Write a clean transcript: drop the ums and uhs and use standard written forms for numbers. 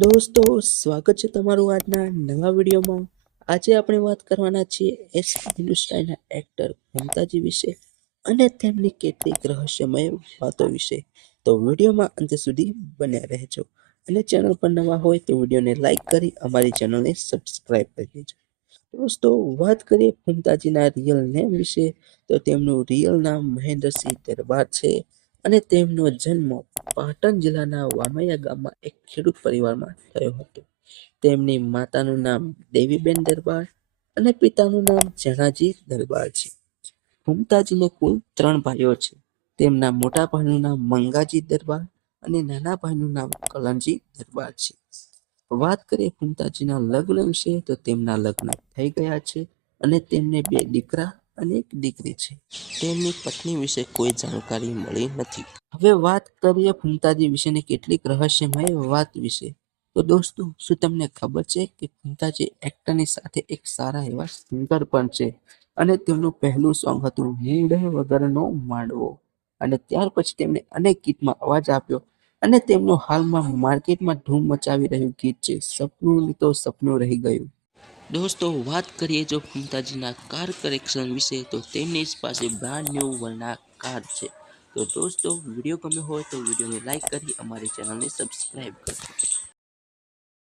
દોસ્તો, સ્વાગત છે તમારું આજના નવા વિડીયોમાં। આજે આપણે વાત કરવાના છીએ એસપી હિન્દુસ્તાનીના એક્ટર મમતાજી વિશે અને તેમની કેટલીક રહસ્યમય વાતો વિશે। તો વિડીયોમાં અંત સુધી બન્યા રહેજો અને ચેનલ પર નવા હોય તો વિડીયોને લાઈક કરી અમારી ચેનલને સબસ્ક્રાઇબ કરી દેજો। દોસ્તો, વાત કરીએ મમતાજીના રિયલ નેમ વિશે તો તેમનું રિયલ નામ મહેન્દ્રસિંહ દરબાર છે અને તેમનો જન્મ પાટણ જિલ્લાના વામૈયા ગામમાં એક ખેડૂત પરિવારમાં થયો હતો। તેમની માતાનું નામ દેવીબેન દરબાર અને પિતાનું નામ જણાજી દરબાર છે। મમતાજીને કુલ 3 ભાઈઓ છે। તેમના મોટા ભાઈનું નામ મંગાજી દરબાર અને નાના ભાઈનું નામ કલનજી દરબાર છે। વાત કરીએ મમતાજીના લગ્ન વિશે તો તેમના લગ્ન થઈ ગયા છે અને તેમને 2 દીકરા અને 1 દીકરી છે। તેમની પત્ની વિશે કોઈ જાણકારી મળી નથી। હવે વાત કરીએ મમતાજી વિશેની કેટલીક રહસ્યમય વાત વિશે। તો દોસ્તો, શું તમને ખબર છે કે મમતાજી એક્ટરની સાથે એક સારા એવા સિંગર પણ છે અને તેમનું પહેલું સોંગ હતું મૂંઢે વગરનો માંડવો અને ત્યાર પછી તેમણે અનેક ગીતમાં અવાજ આપ્યો અને તેમનું હાલમાં માર્કેટમાં ધૂમ મચાવી રહ્યું ગીત છે સપનું તો સપનું રહી ગયું। દોસ્તો, વાત કરીએ જો મમતાજીના કાર કલેક્શન વિશે તો તેમની પાસે બ્રાન્ડ ન્યૂ વર્ના કાર છે। તો દોસ્તો, વિડીયો ગમ્યો હોય તો વિડીયોને લાઈક કરી અમારી ચેનલને સબસ્ક્રાઇબ કરો।